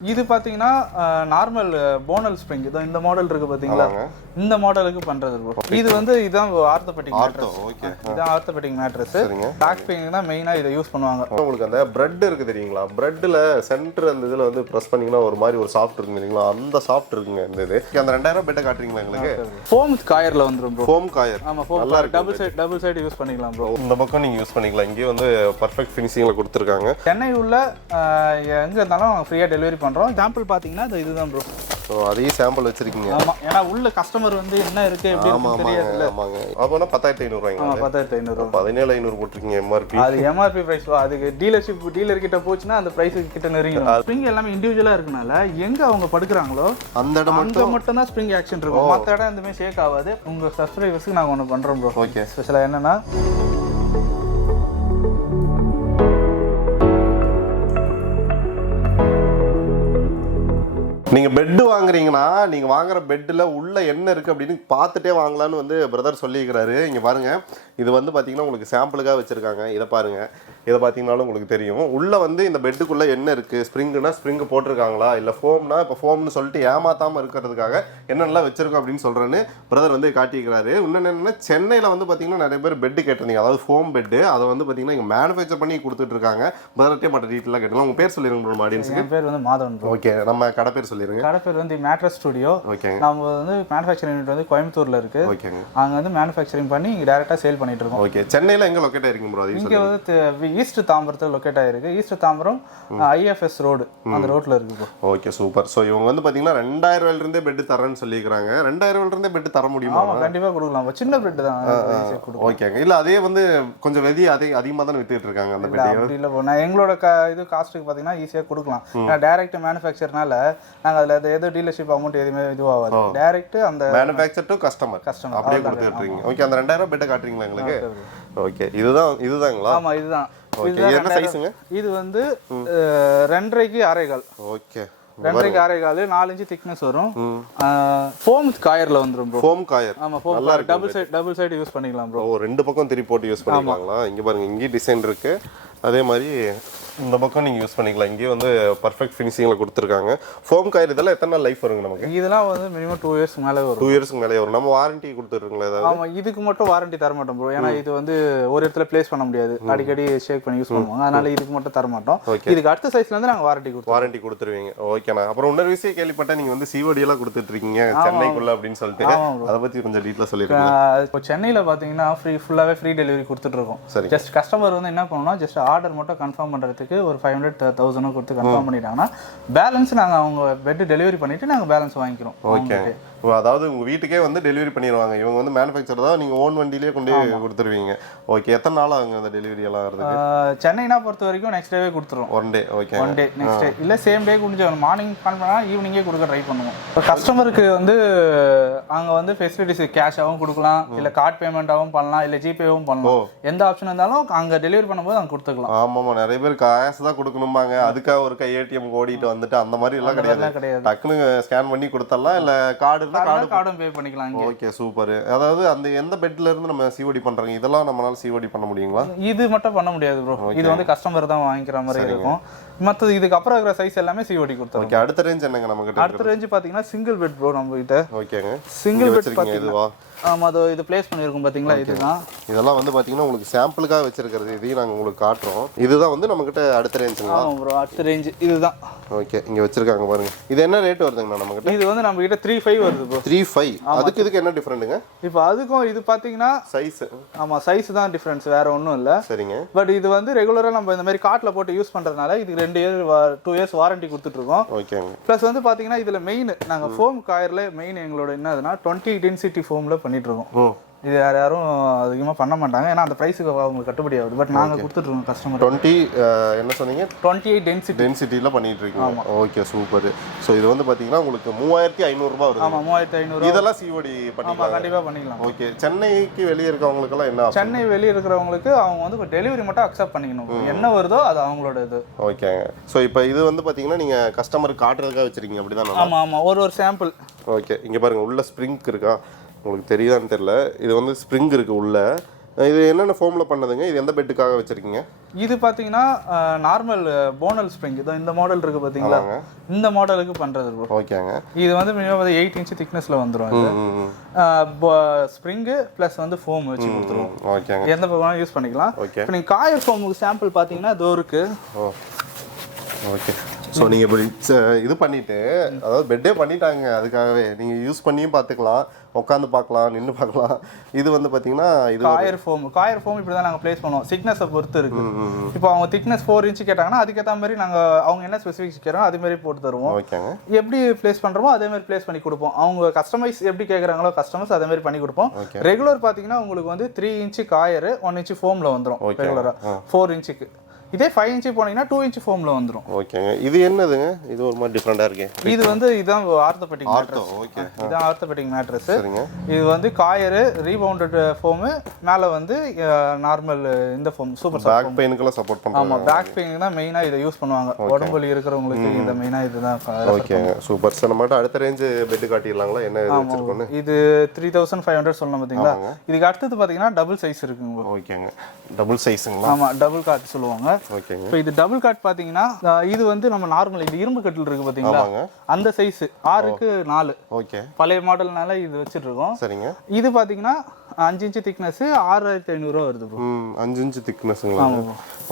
இது பாத்தீங்கன்னா நார்மல் போனல் ஸ்ப்ரிங் இந்த மாடல் இருக்கு பாத்தீங்களா இந்த மாடலுக்கு பண்றது bro இது வந்து இதான் ஆர்த்தோபெடிக் மேட்ரஸ் ஓகே இதான் ஆர்த்தோபெடிக் மேட்ரஸ் பேக் பெயின் தான் மெயினா இத யூஸ் பண்ணுவாங்க உங்களுக்கு அந்த பிரெட் இருக்கு தெரியுங்களா பிரெட்ல சென்டர் அந்த இதுல வந்து பிரஸ் பண்ணீங்கன்னா ஒரு மாதிரி ஒரு சாஃப்ட் இருக்கு தெரியுங்களா அந்த சாஃப்ட் இருக்குங்க இந்த இது அந்த 2000 பெட்ட காட்றீங்களா உங்களுக்கு ஃபோம் காயர்ல வந்துரும் bro ஃபோம் காயர் ஆமா ஃபோம் டபுள் சைடு யூஸ் பண்ணிக்கலாம் bro இந்த பக்கம் நீங்க யூஸ் பண்ணிக்கலாம் இங்கே வந்து பெர்ஃபெக்ட் ஃபினிஷிங்ல கொடுத்திருக்காங்க சென்னை உள்ள எங்க இருந்தாலும் ஃப்ரீயா டெலிவரி பண்றோம் சாம்பிள் பாத்தீங்கன்னா இதுதான் bro சோ அதே சாம்பிள் வச்சிருக்கீங்க ஆமா ஏனா உள்ள கஸ்டமர் வந்து என்ன இருக்கு எப்படி தெரியாதுல ஆமாங்க அப்பனா 10500 ரூபாய்ங்க ஆமா 10500 17500 போட்டுருக்கீங்க எம்ஆர்பி அது எம்ஆர்பி பிரைஸ் அதுக்கு டீலர் கிட்ட போச்சுனா அந்த பிரைஸ் கிட்ட நெருங்கிடும் ஸ்ப்ரிங் எல்லாமே இன்டிவிஜுவலா இருக்கனால எங்க அவங்க படுக்குறாங்களோ அந்த இடம் மட்டும் தான் ஸ்ப்ரிங் ஆக்ஷன் இருக்கும் மத்த இடம் எதுமே ஷேக் ஆகாது உங்க சப்ஸ்கிரைபர்ஸ்க்கு நாங்க ஒன்னு பண்றோம் bro ஓகே ஸ்பெஷலா என்னன்னா நீங்க பெட் வாங்குறீங்கன்னா நீங்க வாங்குற பெட்ல உள்ள என்ன இருக்கு அப்படின்னு பார்த்துட்டே வாங்கலாம்னு வந்து பிரதர் சொல்லியிருக்கிறாரு இங்க பாருங்க இது வந்து பாத்தீங்கன்னா உங்களுக்கு சாம்பிளுக்காக வச்சிருக்காங்க இதை பாருங்க இதை பார்த்தீங்கன்னாலும் உங்களுக்கு தெரியும் உள்ள வந்து இந்த பெட்டுக்குள்ள என்ன இருக்கு ஸ்ப்ரிங்னா ஸ்ப்ரிங் போட்டிருக்காங்களா இல்ல ஃபோம்னா இப்போ ஃபோம்னு சொல்லிட்டு ஏமாத்தாம இருக்கிறதுக்காக என்னெல்லாம் வச்சிருக்கோம் அப்படின்னு சொல்றேன்னு பிரதர் வந்து காட்டியிருக்கிறாரு இன்னொன்று என்னன்னா சென்னையில வந்து பாத்தீங்கன்னா நிறைய பேர் பெட் கேட்டிருந்தீங்க அதாவது ஃபோம் பெட் அதை வந்து பாத்தீங்கன்னா இங்க மேனுஃபேக்சர் பண்ணி கொடுத்துட்டு இருக்காங்க பிரதர்ட்டே மற்ற டீட்டெயிலாக கேட்டலாம் உங்க பேர் சொல்லிருங்க ஆடியன்ஸுக்கு என் பேர் வந்து மாதவன் ஓகே நம்ம கடை பேர் சொல்லிருங்க கடை பேர் வந்து மேட்ரஸ் ஸ்டுடியோ ஓகே நம்ம வந்து மேனுஃபேக்சரிங் யூனிட் வந்து கோயம்புத்தூர்ல இருக்கு ஓகேங்க அங்க வந்து மேனுஃபேக்சரிங் பண்ணி இங்க டைரக்டா சேல் பண்ணிட்டு இருக்கோம் ஓகே சென்னையில எங்க லொகேட் ஆயிருக்கீங்க ப்ரோ இங்க வந்து ஈஸ்ட் தாம்பரத்துல லொகேட் ஆயிருக்கு ஈஸ்ட் தாம்பரம் IAFS ரோடு அந்த ரோட்ல இருக்கு bro ஓகே சூப்பர் சோ இவங்க வந்து பாத்தீங்கன்னா 2000 ரூபாயில இருந்தே பெட் தரேன்னு சொல்லிருக்காங்க 2000 ரூபாயில இருந்தே பெட் தர முடியுமா ஆமா கண்டிப்பா கொடுக்கலாம் சின்ன பெட் தான் ஓகேங்க இல்ல அதே வந்து கொஞ்சம் வெதி அதிகமா தான் வித்துட்டு இருக்காங்க அந்த பெட் அப்படி இல்ல bro நான் எங்களோட இது காஸ்ட்க்கு பாத்தீங்கன்னா ஈஸியா கொடுக்கலாம் நான் டைரக்ட் மேனுஃபேக்சர்னால நாங்க அதுல ஏதோ டீலர்ஷிப் அமௌண்ட் எதுமே இதுவாகாது டைரக்ட் அந்த மேனுஃபேக்சர் டு கஸ்டமர் அப்படியே கொடுத்துட்டு இருக்கீங்க ஓகே அந்த 2000 ரூபாய் பெட் காட்றீங்களா உங்களுக்கு ஓகே இதுதாங்களா ஆமா இதுதான் ஓகே என்ன சைஸ்ங்க இது வந்து 2.5க்கு 1/2 ஓகே 2.5க்கு 1/2 4 இன்ச் திக்னஸ் வரும் ஃபோம் காயர்ல வந்துரும் bro ஃபோம் காயர் ஆமா ஃபோம் டபுள் சைடு யூஸ் பண்ணிக்கலாம் bro ரெண்டு பக்கம் திருப்பி போட்டு யூஸ் பண்ணிக்கலாங்களா இங்க பாருங்க இங்க டிசைன் இருக்கு அதே மாதிரி இந்த பக்கம் நீங்க யூஸ் பண்ணிக்கலாம் இங்கே வந்து பெர்ஃபெக்ட் ஃபினிஷிங்ல கொடுத்துருக்காங்க ஃபோம் காயர் இதெல்லாம் எத்தனை நாள் லைஃப் வருங்க நமக்கு இதெல்லாம் வந்து மினிமம் 2 இயர்ஸ் மேலே வரும் 2 இயர்ஸ்க்கு மேலே வரும் நம்ம வாரண்டி கொடுத்துருக்கீங்களா ஏதாவது ஆமா இதுக்கு மட்டும் வாரண்டி தர மாட்டோம் ப்ரோ ஏன்னா இது வந்து ஒரு இடத்துல பிளேஸ் பண்ண முடியாது அடிக்கடி ஷேக் பண்ணி யூஸ் பண்ணுவாங்க அதனால இதுக்கு மட்டும் தர மாட்டோம் இதுக்கு அடுத்த சைஸ்ல இருந்து நாங்க வாரண்டி கொடுத்துருவீங்க ஓகேண்ணா அப்புறம் இன்னொரு விஷயம் கேள்விப்பட்டேன் நீங்க வந்து சிஓடி எல்லாம் கொடுத்துட்டு இருக்கீங்க சென்னைக்குள்ள அப்படின்னு சொல்லிட்டு அதை பத்தி கொஞ்சம் டீட்டெயிலா சொல்லிருக்கீங்க இப்போ சென்னையில பாத்தீங்கன்னா ஃபுல்லாவே ஃப்ரீ டெலிவரி கொடுத்துட்டு இருக்கோம் ஜஸ்ட் கஸ்டமர் வந்து என்ன பண்ணனும் ஜஸ்ட் ஆர்டர் மட்டும் கன்ஃபார்ம் பண்றதுக்கு ஒரு 500,000 கொடுத்து கன்ஃபார்ம் பண்ணிட்டாங்கன்னா பேலன்ஸ் நாங்க அவங்க பெட் டெலிவரி பண்ணிட்டு நாங்க பேலன்ஸ் வாங்கிக்கிறோம் ஓகே அதாவது உங்க வீட்டுக்கே வந்து டெலிவரி பண்ணிடுவாங்க இவங்க வந்து மேனுஃபேக்சர் தான் நீங்க ஓன் வண்டியிலேயே கொண்டு கொடுத்துருவீங்க ஓகே எத்தனை நாள் ஆகுங்க அந்த டெலிவரி எல்லாம் வரதுக்கு சென்னைனா பொறுத்த வரைக்கும் நெக்ஸ்ட் டேவே கொடுத்துருவோம் one day okay one day next day இல்ல சேம் டே கொஞ்சம் மார்னிங் கால் பண்ணா ஈவினிங்கே கொடுக்க ட்ரை பண்ணுவோம் இப்போ கஸ்டமருக்கு வந்து அங்க வந்து ஃபெசிலிட்டிஸ் கேஷாகவும் கொடுக்கலாம் இல்ல கார்டு பேமெண்ட்டாகவும் பண்ணலாம் இல்ல ஜிபேவும் பண்ணலாம் எந்த ஆப்ஷன் இருந்தாலும் அங்க டெலிவரி பண்ணும்போது அங்க கொடுத்துக்கலாம் ஆமாமா நிறைய பேர் கேஷ் தான் கொடுக்கணும்பாங்க அதுக்காக ஒரு ஏடிஎம் ஓடிட்டு வந்துட்டு அந்த மாதிரி எல்லாம் கிடையாது டக்குனு ஸ்கேன் பண்ணி கொடுத்துடலாம் இல்ல கார்டு கார்டும் பே பண்ணிக்கலாம் ஓகே சூப்பர் அதாவது அந்த எந்த பெட்ல இருந்து நம்ம சிஓடி பண்றோம் இதெல்லாம் நம்மளால சிஓடி பண்ண முடியுங்களா இது மட்டும் பண்ண முடியாது ப்ரோ இது வந்து கஸ்டமர் தான் வாங்கிக்கிற மாதிரி இருக்கும் மற்றது இதுக்கு அப்புறம் இருக்கிற சைஸ் எல்லாமே சிஓடி கொடுத்தோம் ஓகே அடுத்த ரேஞ்ச் என்னங்க நம்ம கிட்ட அடுத்த ரேஞ்ச் பாத்தீங்கன்னா சிங்கிள் பெட் ப்ரோ நம்ம கிட்ட ஓகேங்க சிங்கிள் பெட் பாத்தீங்கன்னா ஆமா அது இது பிளேஸ் பண்ணிருக்கோம் பாத்தீங்களா இதுதான் இதெல்லாம் வந்து பாத்தீங்கன்னா உங்களுக்கு சாம்பிளுக்காக வச்சிருக்கிறது இதையும் நாங்க உங்களுக்கு காட்டுறோம் இதுதான் வந்து நம்ம கிட்ட அடுத்த ரேஞ்சுங்களா ஆமா ப்ரோ அடுத்த ரேஞ்ச் இதுதான் ஓகே இங்க வச்சிருக்காங்க பாருங்க இது என்ன ரேட் வருதுங்க நம்ம கிட்ட இது வந்து நம்ம கிட்ட 3.5 வருது ப்ரோ 3.5 அதுக்கு இதுக்கு என்ன டிஃபரண்ட்ங்க இப்போ அதுக்கும் இது பாத்தீங்கன்னா சைஸ் ஆமா சைஸ் தான் டிஃபரன்ஸ் வேற ஒண்ணும் இல்ல சரிங்க பட் இது வந்து ரெகுலரா நம்ம இந்த மாதிரி கார்ட்ல போட்டு யூஸ் பண்றதுனால இதுக்கு 2 இயர்ஸ் வாரண்டி கொடுத்துட்டு இருக்கோம் ஓகேங்க ப்ளஸ் வந்து பாத்தீங்கன்னா இதுல மெயின் நாங்க ஃபோம் காயர்ல மெயின் எங்களோட என்னதுன்னா 20 டென்சிட்டி ஃபோம்ல பண்ணிட்டு இருக்கோம் இது யாரும் அதிகமாக பண்ண மாட்டாங்க ஏன்னா அந்த ப்ரைஸுக்கு அவங்களுக்கு கட்டுப்படி ஆகுது பட் நாங்கள் கொடுத்துட்ருக்கோம் கஸ்டமர் 20 என்ன சொன்னீங்க 28 டென்சிட்டியில் பண்ணிட்டு இருக்கீங்க ஓகே சூப்பர் ஸோ இது வந்து பார்த்தீங்கன்னா உங்களுக்கு 3500 ரூபாய் வருது ஆமாம் 3500 இதெல்லாம் சிஓடி பண்ணிக்கலாம் கண்டிப்பாக பண்ணிக்கலாம் ஓகே சென்னைக்கு வெளியே இருக்கவங்களுக்கெல்லாம் என்ன சென்னை வெளியே இருக்கிறவங்களுக்கு அவங்க வந்து டெலிவரி மட்டும் அக்செப்ட் பண்ணிக்கணும் என்ன வருதோ அது அவங்களோட இது ஓகேங்க ஸோ இப்போ இது வந்து பார்த்தீங்கன்னா நீங்கள் கஸ்டமருக்கு காட்டுறதுக்காக வச்சிருக்கீங்க அப்படி தான் ஆமாம் ஆமாம் ஒரு சாம்பிள் ஓகே இங்கே பாருங்கள் உள்ள ஸ்ப்ரிங் இருக்கா உங்களுக்கு தெரியுதான்னு தெரியல இது வந்து ஸ்ப்ரிங் இருக்கு உள்ள இது என்னென்ன ஃபோம்ல பண்ணதுங்க? இது எந்த பெட்டுக்காக வச்சிருக்கீங்க? இது பாத்தீங்கன்னா நார்மல் போனல் ஸ்ப்ரிங் இந்த மாடல் இருக்கு பாத்தீங்களா, இந்த மாடலுக்கு பண்றது ப்ரோ. ஓகேங்க. இது வந்து மினிமம் 8 இன்ச் திக்னஸ்ல வந்துரும். இது ஸ்ப்ரிங் பிளஸ் வந்து ஃபோம் வச்சு கொடுத்துருவோம். ஓகேங்க. எந்த பக்கம் யூஸ் பண்ணிக்கலாம். இப்போ நீங்க காயர் ஃபோமுக்கு சாம்பிள் பாத்தீங்கன்னா இதோ இருக்கு. ஓகே. ஸோ நீங்கள் இப்படி இது பண்ணிவிட்டு, அதாவது பெட்டே பண்ணிட்டாங்க, அதுக்காகவே நீங்கள் யூஸ் பண்ணியும் பார்த்துக்கலாம், உட்காந்து பார்க்கலாம், நின்று பார்க்கலாம். இது வந்து பார்த்தீங்கன்னா இது காயர் ஃபோம் இப்படி தான் நாங்கள் ப்ளேஸ் பண்ணுவோம். திக்னஸை பொறுத்து இருக்கு. இப்போ அவங்க திக்னஸ் 4 இன்ச் கேட்டாங்கன்னா அதுக்கேற்ற மாதிரி நாங்கள் அவங்க என்ன ஸ்பெசிஃபிக்ஸ் கேட்குறோம் அதே மாதிரி போட்டு தருவோம். ஓகேங்க. எப்படி ப்ளேஸ் பண்ணுறோமோ அதே மாதிரி ப்ளேஸ் பண்ணி கொடுப்போம். அவங்க கஸ்டமைஸ் எப்படி கேட்குறாங்களோ கஸ்டமர்ஸ் அதே மாதிரி பண்ணி கொடுப்போம். ரெகுலர் பார்த்தீங்கன்னா உங்களுக்கு வந்து 3 இன்ச் காயர் 1 இன்ச் ஃபோமில் வந்துடும் ரெகுலராக. 4 இன்ச்சுக்கு இதே 5 இன்ச் போனீங்கன்னா 2 இன்ச் ஃபோம்ல வந்துரும். ஓகேங்க. இது என்னதுங்க? இது ஒரு மாதிரி டிஃபரெண்டா இருக்கு. இது வந்து இதான் ஆர்த்தோபெடிக் மேட்ரஸ். ஓகே. இதான் ஆர்த்தோபெடிக் மேட்ரஸ். சரிங்க. இது வந்து காயர் ரீபவுண்டட் ஃபோம், மேல வந்து நார்மல் இந்த ஃபோம் சூப்பர் சாஃப்ட். பேக் பெயினுக்குலாம் சப்போர்ட் பண்றாங்க. ஆமா, பேக் பெயினுக்கு தான் மெயினா இத யூஸ் பண்ணுவாங்க. உடம்பு வலி இருக்கிறவங்களுக்கு இந்த மெயினா இதுதான். ஓகேங்க. சூப்பர். சார் நம்ம அடுத்த ரேஞ்ச் பெட் காட்டிடலாங்களா? என்ன வெச்சிருக்கோம்? இது 3500 சொன்னோம் பாத்தீங்களா. இதுக்கு அடுத்து பாத்தீங்கன்னா டபுள் சைஸ் இருக்குங்க. ஓகேங்க. டபுள் சைஸ்ங்களா? ஆமா, டபுள் காட் சொல்லுவாங்க. ஓகேங்க. இப்போ இது டபுள் காட் பாத்தீங்கன்னா இது வந்து நம்ம நார்மல் இந்த இரும்பு கட்டில் இருக்கு பாத்தீங்களா, அந்த சைஸ் 6க்கு 4. ஓகே. பழைய மாடல்னால இது வச்சிட்டு இருக்கோம். சரிங்க. இது பாத்தீங்கன்னா 5 இன்ச் திக்னஸ் 6500 ரூபாய் வருது ப்ரோ. 5 இன்ச் திக்னஸ்ங்களா?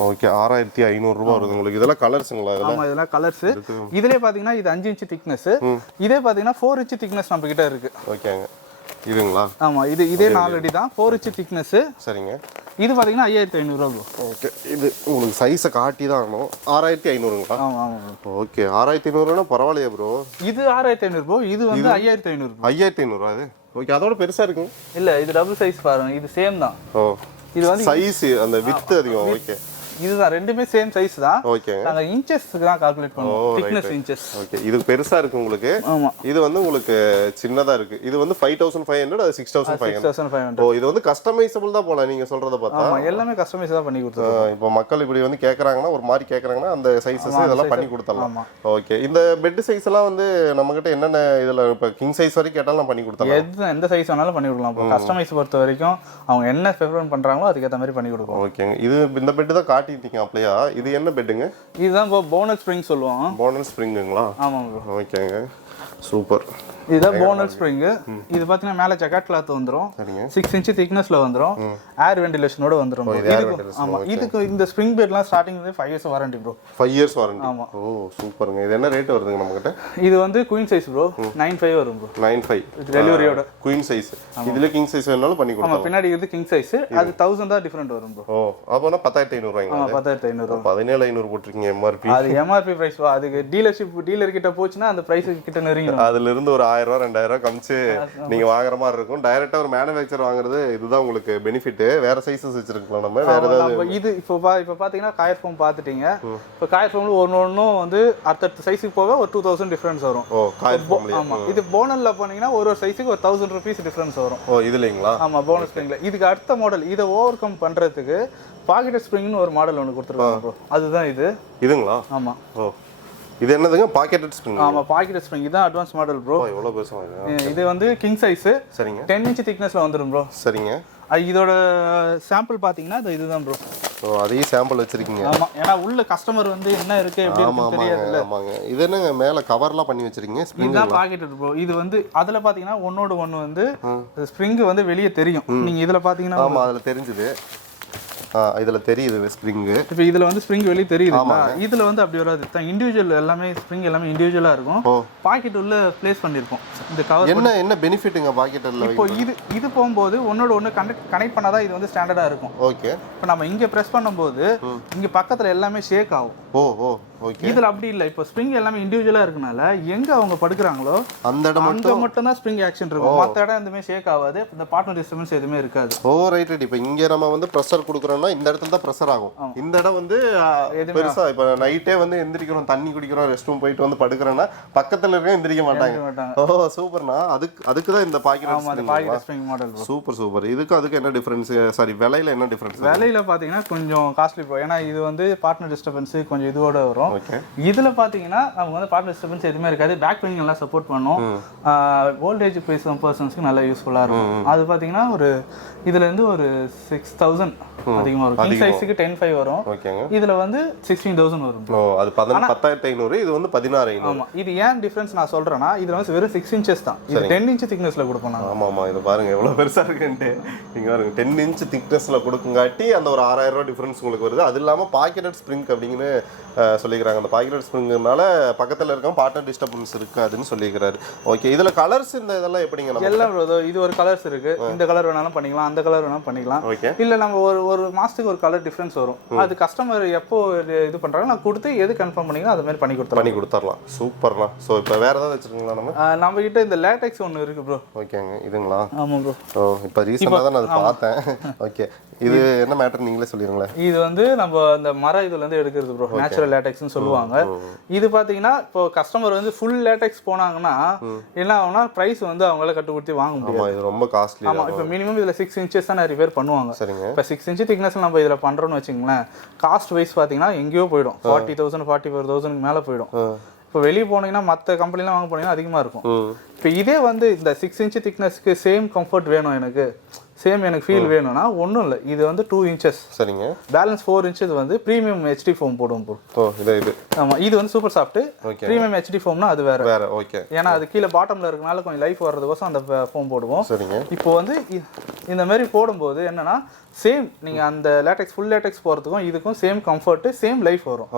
ஓகே. 6500 ரூபாய் வருது உங்களுக்கு. இதெல்லாம் கலர்ஸ்ங்களா? ஆமா, இதெல்லாம் கலர்ஸ். இதுலயே பாத்தீங்கன்னா இது 5 இன்ச் திக்னஸ், இதே பாத்தீங்கன்னா 4 இன்ச் திக்னஸ் நம்ம கிட்ட இருக்கு. ஓகேங்க. இதுங்களா? ஆமா, இதே 4 அடி தான் 4 இன்ச் திக்னஸ். சரிங்க. இது பாத்தீங்கன்னா 5500 ரூபாய். ஓகே. இது உங்களுக்கு சைஸை காட்டி தான் ஆகணும். 6500ங்களா? ஆமா ஆமா. ஓகே. 6500னா பரவாயில்லையா ப்ரோ? இது 6500 ப்ரோ, இது வந்து 5500. 5500 அது. ஓகே. அதோட பெருசா இருக்கு. இல்ல, இது டபுள் சைஸ் பாருங்க, இது சேம் தான். ஓ, இது வந்து சைஸ் அந்த விட்த் அதிகம். ஓகே. இதுதான் ரெண்டுமே சேம் சைஸ் தான். ஓகே. நாங்க இன்ச்சஸ்க்கு தான் கால்குலேட் பண்ணுவோம். Thickness inches. ஓகே. இது பெருசா இருக்கு உங்களுக்கு. ஆமா. இது வந்து உங்களுக்கு சின்னதா இருக்கு. இது வந்து 5500 அது 6500. ஓ, இது வந்து கஸ்டமைசபிள் தான் போல நீங்க சொல்றத பார்த்தா. ஆமா, எல்லாமே கஸ்டமைஸ் தான் பண்ணி கொடுத்துறோம். இப்போ மக்கள் இப்படி வந்து கேக்குறாங்கன்னா, ஒரு மாதிரி கேக்குறாங்கன்னா அந்த சைஸஸ் இதெல்லாம் பண்ணி கொடுத்தலாம். ஓகே. இந்த பெட் சைஸ் எல்லாம் வந்து நம்ம கிட்ட என்னென்ன இதுல இப்ப கிங் சைஸ் வரைக்கும் கேட்டாலும் பண்ணி கொடுத்தலாம். எந்த சைஸ் வேணாலும் பண்ணி கொடுக்கலாம். கஸ்டமைஸ் பொறுத்த வரைக்கும் அவங்க என்ன ப்ரிஃபர் பண்றாங்களோ அதுக்கு ஏத்த மாதிரி பண்ணி கொடுப்போம். ஓகேங்க. இது இந்த பெட் தான் காட்டிட்டீங்க அப்படியே. இது என்ன பெட்டுங்க? இதுதான் போனல் ஸ்ப்ரிங் சொல்லுவோம். போனல் ஸ்ப்ரிங்குங்களா? ஆமா ப்ரோ. ஓகேங்க. சூப்பர். இதுதான் போனல் ஸ்ப்ரிங். இது பாத்தீங்கன்னா மேல ஜக்காட் கிளாத் வந்துரும். 6 இன்ச் திக்னஸ்ல வந்துரும். ஏர் வென்டிலேஷனோட வந்துரும். ஆமா, இதுக்கு இந்த ஸ்ப்ரிங் பெட்லாம் starting 5 years warranty bro. 5 years warranty. ஆமா. ஓ, சூப்பருங்க. இது என்ன ரேட் வருதுங்க நம்ம கிட்ட? இது வந்து குயின் சைஸ் ப்ரோ, 95 வரும் ப்ரோ. 95 டெலிவரியோட. Queen size. இதுல கிங் சைஸ் வேணாலும் பண்ணி கொடுப்போம். ஆமா, பின்னாடி இது கிங் சைஸ். அது 1000 தான் டிஃபரண்ட் வரும் ப்ரோ. ஓ, அப்போனா 10500 ரூபாய்ங்க. ஆமா, 10500. 17500 போட்டுருக்கீங்க எம்ஆர்பி. அது எம்ஆர்பி பிரைஸ். அதுக்கு டீலர் கிட்ட போச்சுனா அந்த பிரைஸ் கிட்ட நெருங்கிடும். அதுல இருந்து ஒரு 1000 2000 கமிச்சு நீங்க வாங்குற மாதிரி இருக்கும். டைரக்டா ஒரு மேனுஃபேக்சர் வாங்குறது இதுதான் உங்களுக்கு பெனிஃபிட். வேற சைஸஸ் வச்சிருக்கலாம் நம்ம. வேற ஏதாவது இது இப்போ பாத்தீங்கன்னா காயர் ஃபோம் பாத்துட்டீங்க. இப்போ காயர் ஃபோம்ல ஒவ்வொன்றும் வந்து அடுத்த சைஸுக்கு போக ஒரு 2000 டிஃபரன்ஸ் வரும். ஓ, காயர் ஃபோம்ல. ஆமா, இது போனல்ல போனீங்கன்னா ஒரு சைஸுக்கு ஒரு 1000 ரூபீஸ் டிஃபரன்ஸ் வரும். ஓ, இதுலங்களா? ஆமா, போனஸ் ஸ்ப்ரிங்ல. இதுக்கு அடுத்த மாடல் இதை ஓவர் கம் பண்றதுக்கு பாக்கெட் ஸ்ப்ரிங்னு ஒரு மாடல் ஒன்று கொடுத்துருக்காங்க ப்ரோ. அதுதான் இதுங்களா? ஆமா. ஓ, இது என்னதுங்க? Pocketed spring. ஆமா, பாக்கெட்டட் ஸ்ப்ரிங். இதான் அட்வான்ஸ் மாடல் ப்ரோ. எவ்வளவு பெருசா இருக்கு. இது வந்து கிங் சைஸ். சரிங்க. 10 இன்ச் திக்னஸ்ல வந்துரும் ப்ரோ. சரிங்க. இதோட சாம்பிள் பாத்தீங்கன்னா இதுதான் ப்ரோ. ஓ, அதே சாம்பிள் வச்சிருக்கீங்க. ஆமா, ஏனா உள்ள கஸ்டமர் வந்து என்ன இருக்கு எப்படி இருக்கு தெரியாதுல்ல. ஆமாங்க. இது என்னங்க மேல கவர்லாம் பண்ணி வச்சிருக்கீங்க? ஸ்ப்ரிங் தான் பாக்கெட்டட் ப்ரோ. இது வந்து அதுல பாத்தீங்கன்னா ஒன்னோட ஒன்னு வந்து ஸ்ப்ரிங் வந்து வெளிய தெரியும். நீங்க இதுல பாத்தீங்கன்னா ஆமா, அதுல தெரிஞ்சுது. இதுல தெரியுது ஸ்ப்ரிங். இப்போ இதுல வந்து ஸ்ப்ரிங் வெளிய தெரியுது. இதுல வந்து அப்படி வராது. இண்டிவிஜுவல் எல்லாமே ஸ்ப்ரிங் எல்லாமே இண்டிவிஜுவலா இருக்கும். பாக்கெட் உள்ள பிளேஸ் பண்ணிருப்போம். இந்த கவர் என்ன பெனிஃபிட்ங்க பாக்கெட்ல? இப்போ இது போயும்போது ஒன்னோட ஒன்னு கனெக்ட் பண்ணாதான் இது வந்து ஸ்டாண்டர்டா இருக்கும். ஓகே. இப்போ நம்ம இங்க பிரஸ் பண்ணும்போது இங்க பக்கத்துல எல்லாமே ஷேக் ஆகும். ஓ ஓ, ஓகே. இதுல அப்படி இல்ல. இப்போ ஸ்ப்ரிங் எல்லாமே இண்டிவிஜுவலா இருக்கனால எங்க அவங்க படுக்குறாங்களோ அந்த இடம் மட்டும் தான் ஸ்ப்ரிங் ஆக்ஷன் இருக்கும். மத்த இடம் எதுவுமே ஷேக் ஆகாது. இந்த பார்ட்னர் டிஸ்டர்பன்ஸ் எதுவுமே இருக்காது. ஓ, ரைட் ரைட். இப்போ இங்க நம்ம வந்து பிரஷர் கொடுக்குறோம்னா பண்ணோம்னா இந்த இடத்துல தான் ப்ரெஷர் ஆகும். இந்த இடம் வந்து பெருசா இப்போ நைட்டே வந்து எந்திரிக்கிறோம், தண்ணி குடிக்கிறோம், ரெஸ்ட் ரூம் போயிட்டு வந்து படுக்கிறோன்னா பக்கத்துல இருக்க எந்திரிக்க மாட்டாங்க. ஓ சூப்பர்ண்ணா. அதுக்கு தான் இந்த packet spring model. Super super. அதுக்கு என்ன டிஃபரன்ஸ்? சாரி, விலையில என்ன டிஃபரன்ஸ்? விலையில பாத்தீங்கன்னா கொஞ்சம் காஸ்ட்லி ப்ரோ. ஏன்னா இது வந்து பார்ட்னர் டிஸ்டர்பன்ஸ் கொஞ்சம் இதோட வரும். இதுல பாத்தீங்கன்னா நமக்கு வந்து பார்ட்னர் டிஸ்டர்பன்ஸ் எதுவுமே இருக்காது. பேக் பெயின் நல்லா சப்போர்ட் பண்ணும். ஓல்டேஜ் பர்சன்ஸ்க்கு நல்லா யூஸ்ஃபுல்லா இருக்கும். அது பாத்தீங்கன்னா ஒரு இதுல இருந்து ஒரு 6000 அதிகமா வரும். கிங் சைஸ்க்கு 10.5 வரும். இதுல வந்து 16,000 வரும். ஓ அது 10,500. இது வந்து 16,500. ஆமா. இது ஏன் டிஃபரன்ஸ் நான் சொல்றேன்னா இதுல வந்து வெறும் 6 inches தான். இது 10 inch thicknessல கொடுப்போம். ஆமா ஆமா. இது பாருங்க எவ்வளவு பெருசா இருக்குன்னு. நீங்க பாருங்க 10 inch thicknessல கொடுக்குங்காட்டி அந்த ஒரு 6,000 ரூபாய் டிஃபரன்ஸ் உங்களுக்கு வருது. அது இல்லாம பாக்கெட் ஸ்ப்ரிங் அப்படின்னு சொல்லிக்கிறாங்க. அந்த பாக்கெட் ஸ்ப்ரிங்னால பக்கத்துல இருக்க பார்ட்னர் டிஸ்டர்பன்ஸ் இருக்காதுன்னு சொல்லிக்கிறாரு. ஓகே. இதுல கலர்ஸ் இந்த இதெல்லாம் எப்படிங்க? நம்ம எல்லாம் இது ஒரு கலர்ஸ் இருக்கு. இந்த கலர் வேணாலும் பண்ணிக்கலாம், அந்த கலர் வேணாலும் பண்ணிக்கலாம். இல்ல நம்ம ஒரு மாசத்துக்கு ஒரு கலர் டிஃபரன்ஸ் வரும். அது கஸ்டமர் எப்போ இது பண்றாங்க நான் கொடுத்து எது கன்ஃபார்ம் பண்ணிங்களோ அது மாதிரி பண்ணி கொடுத்துறலாம். சூப்பர்ண்ணா. ஸோ இப்போ வேற ஏதாவது வச்சிருக்கீங்களா? நம்ம கிட்ட இந்த லேட்டெக்ஸ் ஒன்று இருக்கு ப்ரோ. ஓகேங்க. இதுங்களா? ஆமா ப்ரோ. ஓ இப்போ ரீசெண்டாக தான் நான் அதை பார்த்தேன். ஓகே. இது என்ன மேட்டர் நீங்களே சொல்லிடுங்களேன். இது வந்து நம்ம அந்த மர இதுல இருந்து எடுக்கிறது ப்ரோ. நேச்சுரல் லேட்டெக்ஸ்னு சொல்லுவாங்க. இது பாத்தீங்கன்னா இப்போ கஸ்டமர் வந்து ஃபுல் லேட்டெக்ஸ் போனாங்கன்னா என்ன ஆகும்னா பிரைஸ் வந்து அவங்களால கட்டுப்படுத்தி வாங்க முடியாது. இது ரொம்ப காஸ்ட்லி. ஆமா. இப்போ மினிமம் இதுல 6 inches தான் நிறைய பேர் பண்ணுவாங்க. சரிங்க. இப்போ 6 inch திக்னஸ் நம்ம இதுல பண்றோம்னு வச்சுங்களேன், காஸ்ட் வைஸ் பாத்தீங்கன்னா எங்கேயோ போயிடும். 40,000 44,000 மேல போயிடும். இப்போ வெளியே போனீங்கன்னா மற்ற கம்பெனிலாம் வாங்க போனீங்கன்னா அதிகமாக இருக்கும். இப்போ இதே வந்து இந்த 6 inch திக்னஸ்க்கு சேம் கம்ஃபர்ட் வேணும் எனக்கு, சேம் எனக்கு ஃபீல் வேணும்னா ஒன்றும் இல்லை. இது வந்து 2 inches. சரிங்க. பேலன்ஸ் 4 inches வந்து ப்ரீமியம் ஹெச்டி ஃபோம் போடுவோம் ப்ரோ. ஓ இது ஆமாம். இது வந்து சூப்பர் சாஃப்ட். ப்ரீமியம் ஹெச்டி ஃபோம்னா அது வேற. ஓகே. ஏன்னா அது கீழே பாட்டம்ல இருக்கனால கொஞ்சம் லைஃப் வர்றதுக்கோசம் அந்த ஃபோம் போடுவோம். சரிங்க. இப்போ வந்து இந்த மாதிரி போடும்போது என்னன்னா சேம் நீங்க அந்த லேட்டெக்ஸ் ஃபுல் லேட்டெக்ஸ் போறதுக்கும் இதுக்கும் சேம் கம்ஃபர்ட் சேம் லைஃப் வரும்.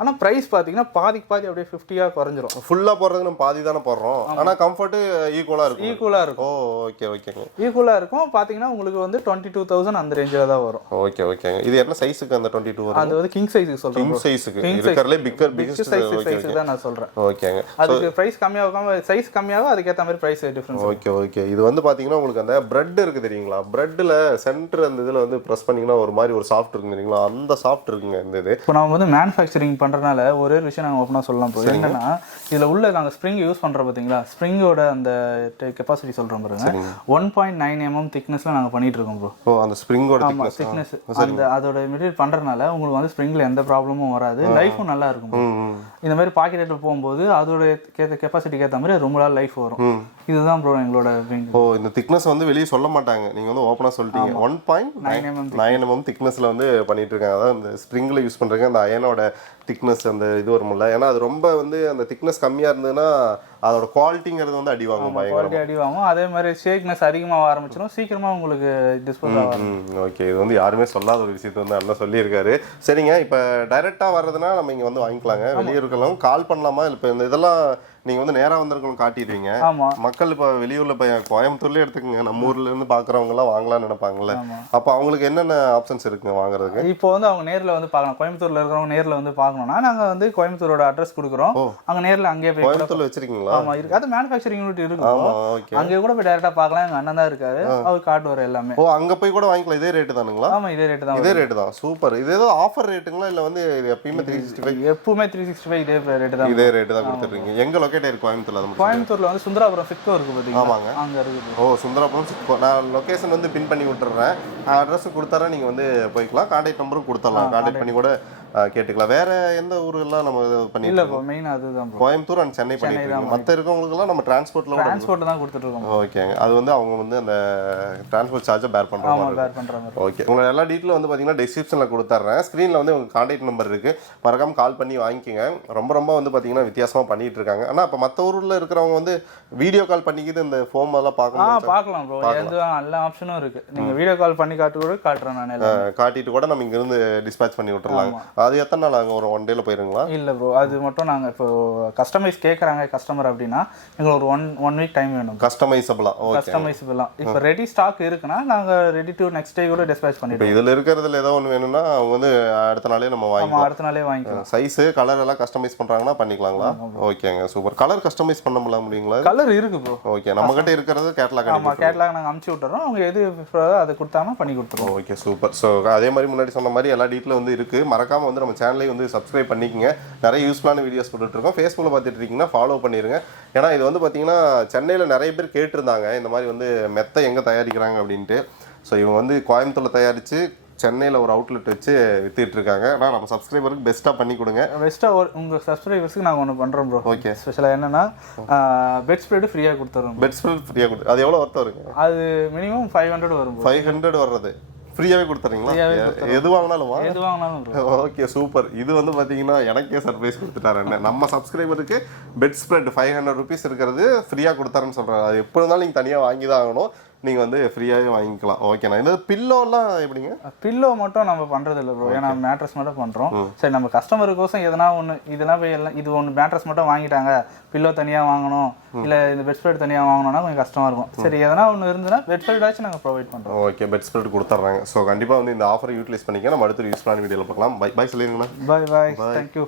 ஆனா பிரைஸ் பாத்தீங்கன்னா பாதிக்கு பாதி அப்படியே 50 குறைஞ்சிரும். ஃபுல்லா போடுறதுக்கு நம்ம பாதி தானே போடுறோம். ஆனா கம்ஃபர்ட் ஈக்குவலா இருக்கும். ஓகே ஓகேங்க. ஈக்குவலா இருக்கும். பாத்தீங்கன்னா உங்களுக்கு வந்து 22,000 அந்த ரேஞ்சில தான் வரும். ஓகே. இது என்ன சைஸ்க்கு அந்த 22 வரும்? அது வந்து கிங் சைஸ்க்கு சொல்றேன். கிங் சைஸ்க்கு இருக்கறதுல பிக்கஸ்ட் சைஸ் தான் நான் சொல்றேன். ஓகேங்க. அதுக்கு பிரைஸ் கம்மியாகும், சைஸ் கம்மியாகும், அதுக்கு ஏத்த மாதிரி பிரைஸ் டிஃபரன்ஸ். ஓகே. இது வந்து பாத்தீங்கன்னா உங்களுக்கு அந்த பிரெட் இருக்கு தெரியுங்களா? பிரெட்ல சென்டர் அந்த இதுல வந்து பிரஸ் பண்ணீங்கன்னா ஒரு மாதிரி ஒரு சாஃப்ட் இருக்கு தெரியுங்களா? அந்த சாஃப்ட் இருக்குங்க இந்த இது. இப்போ நம்ம வந்து மேனுஃபேக்சரிங் பண்றதுனால ஒரே ஒரு விஷயம் நாங்க ஓப்பனா சொல்லலாம் ப்ரோ. என்னன்னா இதுல உள்ள நாங்க ஸ்ப்ரிங் யூஸ் பண்றோம் பாத்தீங்களா? ஸ்ப்ரிங்கோட அந்த கெபாசிட்டி சொல்றோம் பாருங்க. 1.9 mm திக்னஸ்ல நாங்க பண்ணிட்டு இருக்கோம் ப்ரோ. ஓ அந்த ஸ்ப்ரிங்கோட திக்னஸ் அந்த அதோட மெட்டீரியல் பண்றதுனால உங்களுக்கு வந்து ஸ்ப்ரிங்ல எந்த ப்ராப்ளமும் வராது. லைஃபும் நல்லா இருக்கும். இந்த மாதிரி பாக்கெட் போகும்போது அதோட கெபாசிட்டிக்கு ஏற்ற மாதிரி ரொம்ப நாள் லைஃப் வரும். இதுதான் ப்ரோ எங்களோட. ஓ இந்த திக்னஸ் வந்து வெளியே சொல்ல மாட்டாங்க, நீங்க வந்து ஓப்பனா சொல்லிட்டீங்க. 1.9 mm திக்னஸ்ல வந்து பண்ணிட்டு இருக்காங்க. அதான் இந்த ஸ்ப்ரிங்ல யூஸ் பண்றாங்க. அந்த அயனோட திக்னஸ் அந்த இது வரும்ல. ஏன்னா அது ரொம்ப வந்து அந்த திக்னஸ் கம்மியா இருந்ததுன்னா அதோட குவாலிட்டிங்கிறது வந்து அடி வாங்கும். அடி வாங்கும். அதே மாதிரி ஷேக்னஸ் அதிகமாக ஆரம்பிச்சிடும், சீக்கிரமா உங்களுக்கு டிஸ்போஸ் ஆகும். ஓகே. இது வந்து யாருமே சொல்லாத ஒரு விஷயத்தை வந்து அண்ணா சொல்லியிருக்காரு. சரிங்க. இப்போ டைரக்டா வர்றதுன்னா நம்ம இங்க வந்து வாங்கிக்கலாங்க. வெளியே இருக்கலாம் கால் பண்ணலாமா? இப்போ இந்த இதெல்லாம் நீங்க வந்து நேரா வந்திருக்கணும் காட்டிடுவீங்க. மக்கள் இப்ப வெளியூர்ல போய் கோயம்புத்தூர்ல எடுத்துக்கங்க, நம்ம ஊர்ல இருந்து பாக்குறவங்க எல்லாம் வாங்கலாம்னு நினைப்பாங்கல்ல. அப்ப அவங்களுக்கு என்னென்ன ஆப்ஷன்ஸ் இருக்குங்க வாங்குறதுக்கு? இப்போ வந்து அவங்க நேர்ல வந்து பார்க்கலாம். கோயம்புத்தூர்ல இருக்கிறவங்க நேர்ல வந்து பார்க்கணும்னா நாங்க வந்து கோயம்புத்தூரோட அட்ரஸ் கொடுக்குறோம். அங்க நேர்ல அங்கேயே போய் கோயம்புத்தூர்ல வச்சிருக்கீங்களா? ஆமா இருக்கு. அது மேனுஃபேக்சரிங் யூனிட் இருக்கு. அங்கே கூட போய் டைரக்டா பார்க்கலாம். எங்க அண்ணன் தான் இருக்காரு, அவர் காட்டுவார் எல்லாமே. ஓ அங்க போய் கூட வாங்கிக்கலாம். இதே ரேட் தானுங்களா? ஆமா இதே ரேட் தான். இதே ரேட் தான். சூப்பர். இது ஏதோ ஆஃபர் ரேட்டுங்களா இல்ல வந்து எப்பவுமே 365? எப்பவுமே 365 இதே ரேட் தான். இதே ரேட் தான் கொடுத்துறீங்க. எங்க லொகேட் ஆயிருக்கு கோயம்புத்தூர்ல? கோயம்புத்தூர்ல வந்து சுந்தராபுரம் சிட்கோ இருக்கு பாத்தீங்களா? ஆமாங்க அங்க இருக்கு. ஓ சுந்தராபுரம் சிட்கோ. நான் லொகேஷன் வந்து பின் பண்ணி விட்டுறேன். அட்ரஸ் கொடுத்தாரா நீங்க வந்து போய்க்கலாம். கான்டாக்ட் நம்பரும் கொடுத்துடலாம். கான்டாக்ட் பண்ணி கூட கேட்டுக்கலாம். வேற எந்த ஊருலாம் நம்ம பண்ணி இல்ல ப்ரோ மெயின் அதுதான் ப்ரோ. கோயம்புத்தூர் அண்ட் சென்னை பண்ணிருக்கோம். மத்த இருக்கவங்களுக்கு எல்லாம் நம்ம டிரான்ஸ்போர்ட்ல தான் கொடுத்துட்டு இருக்கோம். ஓகேங்க. அது வந்து அவங்க வந்து அந்த டிரான்ஸ்போர்ட் சார்ஜ் பேர் பண்றாங்க. ஓகே. உங்க எல்லா டீடைலும் வந்து பாத்தீங்கன்னா டிஸ்கிரிப்ஷன்ல கொடுத்துறேன். ஸ்கிரீன்ல வந்து உங்க கான்டாக்ட் நம்பர் இருக்கு, மறக்காம கால் பண்ணி வாங்கிக்கோங்க. ரொம்ப வந்து பாத்தீங்கன்னா வித்தியாசமா பண்ணிட்டு இருக்காங்க. ஆனா அப்ப மத்த ஊர்ல இருக்கிறவங்க வந்து வீடியோ கால் பண்ணிக்கிது இந்த ஃபோம் எல்லாம் பார்க்கலாம் ப்ரோ. எல்லா ஆப்ஷனும் இருக்கு. நீங்க வீடியோ கால் பண்ணி காட்டுறேன் நான். காட்டிட்டு கூட நம்ம இங்க இருந்து டிஸ்பேட்ச் பண்ணி விட்டுறலாம். அது எத்தனை நாள் ஆகும்? ஒரு 1 டேல போயிருங்களா? இல்லை ப்ரோ, அது மட்டும் நாங்கள் இப்போ கஸ்டமைஸ் கேட்குறாங்க கஸ்டமர் அப்படின்னா எங்களுக்கு ஒரு ஒன் வீக் டைம் வேணும். கஸ்டமைசபிளா? கஸ்டமைசபிளா இப்போ ரெடி ஸ்டாக் இருக்குன்னா நாங்கள் ரெடி டு நெக்ஸ்ட் டே கூட டிஸ்பேச் பண்ணிடுவோம். இதில் இருக்கிறதுல ஏதோ ஒன்று வேணும்னா அவங்க வந்து அடுத்த நாளே நம்ம வாங்கிக்கலாம். அடுத்த நாளே வாங்கிக்கலாம். சைஸு கலர் எல்லாம் கஸ்டமைஸ் பண்ணுறாங்கன்னா பண்ணிக்கலாங்களா? ஓகேங்க, சூப்பர். கலர் கஸ்டமைஸ் பண்ண முடியுங்களா? கலர் இருக்கு ப்ரோ. ஓகே, நம்ம கிட்ட இருக்கிறது கேட்லாக். ஆமாம், கேட்லாக் நாங்கள் அமுச்சு விட்டுறோம். அவங்க எது அதை கொடுத்தாங்கன்னா பண்ணி கொடுத்துருவோம். Okay, super. ஸோ அதே மாதிரி முன்னாடி சொன்ன மாதிரி எல்லா டீட்டெயிலும் வந்து இருக்குது. மறக்காமல் வந்து நம்ம சேனலையும் வந்து சப்ஸ்கிரைப் பண்ணிக்கங்க. நிறைய யூஸ்ஃபுல்லான வீடியோஸ் போட்டுட்ருக்கோம். ஃபேஸ்புக்கில் பார்த்துட்டு இருக்கீங்கன்னா ஃபாலோ பண்ணிடுங்க. ஏன்னா இது வந்து பார்த்தீங்கன்னா சென்னையில் நிறைய பேர் கேட்டிருந்தாங்க இந்த மாதிரி வந்து மெத்தை எங்கே தயாரிக்கிறாங்க அப்படின்ட்டு. ஸோ இவங்க வந்து கோயம்புத்தூரில் தயாரித்து சென்னையில் ஒரு அவுட்லெட் வச்சு வித்துட்டு இருக்காங்க. ஆனால் நம்ம சப்ஸ்கிரைபருக்கு பெஸ்ட்டாக பண்ணி கொடுங்க. பெஸ்ட்டாக உங்கள் சப்ஸ்கிரைபர்ஸுக்கு நாங்கள் ஒன்று பண்ணுறோம் ப்ரோ. ஓகே, ஸ்பெஷலாக என்னென்னா பெட் ஸ்ப்ரெட் ஃப்ரீயாக கொடுத்துறோம். பெட் ஸ்ப்ரெட் ஃப்ரீயாக கொடுத்து அது எவ்வளோ ஒர்த் வருங்க? அது மினிமம் 500 வரும். 500 வர்றது ஃப்ரீயாகவே கொடுத்துறீங்களா? எது வாங்கினாலுமா? எது வாங்கினாலும். Okay, super. இது வந்து பார்த்தீங்கன்னா எனக்கே சர்ப்ரைஸ் கொடுத்துட்டாரு. என்ன நம்ம சப்ஸ்கிரைபருக்கு பெட் ஸ்ப்ரெட் 500 ருபீஸ் இருக்கிறது ஃப்ரீயாக கொடுத்தாருன்னு சொல்கிறாரு. அது எப்போ இருந்தாலும் நீங்கள் தனியாக வாங்கி தான் ஆகணும். நீங்கள் வந்து ஃப்ரீயாகவே வாங்கிக்கலாம். ஓகேண்ணா. இந்த பில்லோலாம் எப்படிங்க? பில்லோ மட்டும் நம்ம பண்ணுறது இல்லை ப்ரோ, ஏன்னா மேட்ரஸ் மட்டும் பண்ணுறோம். சரி, நம்ம கஸ்டமருக்கோசம் எதனா ஒன்று இதெல்லாம் போய் எல்லாம் இது ஒன்று மேட்ரஸ் மட்டும் வாங்கிட்டாங்க, பில்லோ தனியாக வாங்கணும் இல்லை இந்த பெட் ஸ்ப்ரெட் தனியாக வாங்கணும்னா கொஞ்சம் கஷ்டமாக இருக்கும். சரி, எதனா ஒன்று இருந்துன்னா பெட் ஸ்ப்ரெட்டாச்சும் நாங்கள் ப்ரொவைட் பண்ணுறோம். ஓகே, பெட் ஸ்ப்ரெட் கொடுத்துட்றாங்க. ஸோ கண்டிப்பாக வந்து இந்த ஆஃபரை யூட்டிலைஸ் பண்ணிக்க. நம்ம அடுத்த யூஸ்ஃபுல்லான வீடியோவில் பார்க்கலாம். பை சொல்லிடுங்கண்ணா. பாய். தேங்க்யூ.